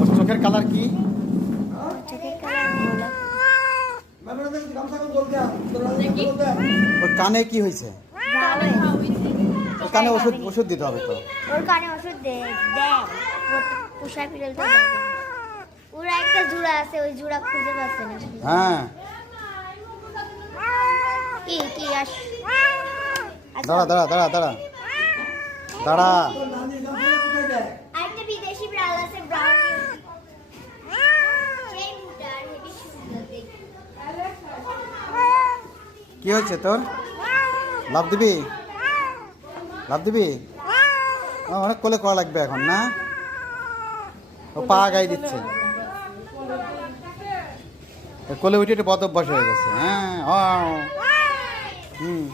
ওর চোখের কালার কি? ওর কানে কি হয়েছে? ওর কানে ওষুধ দিতে হবে তো। ওর কানে ওষুধ দেয় পুষা পিরল তো ওরা একটা জোড়া আছে, ওই জোড়া খুঁজে পাচ্ছে না। হ্যাঁ কি কি দাঁড়া দাঁড়া দাঁড়া দাঁড়া দাঁড়া। আরেকটা বিদেশি বিড়াল আছে ব্রাউনি, সেই মুটার হেভি সুন্দর দেখতে। কি হয়েছে তোর? লাভ দিবি? লাভ দিবি? অনেক কোলে করা লাগবে এখন না? ও পা গাই দিচ্ছে, কোলে উঠে একটু বদ অভ্যাস হয়ে গেছে। হ্যাঁ হুম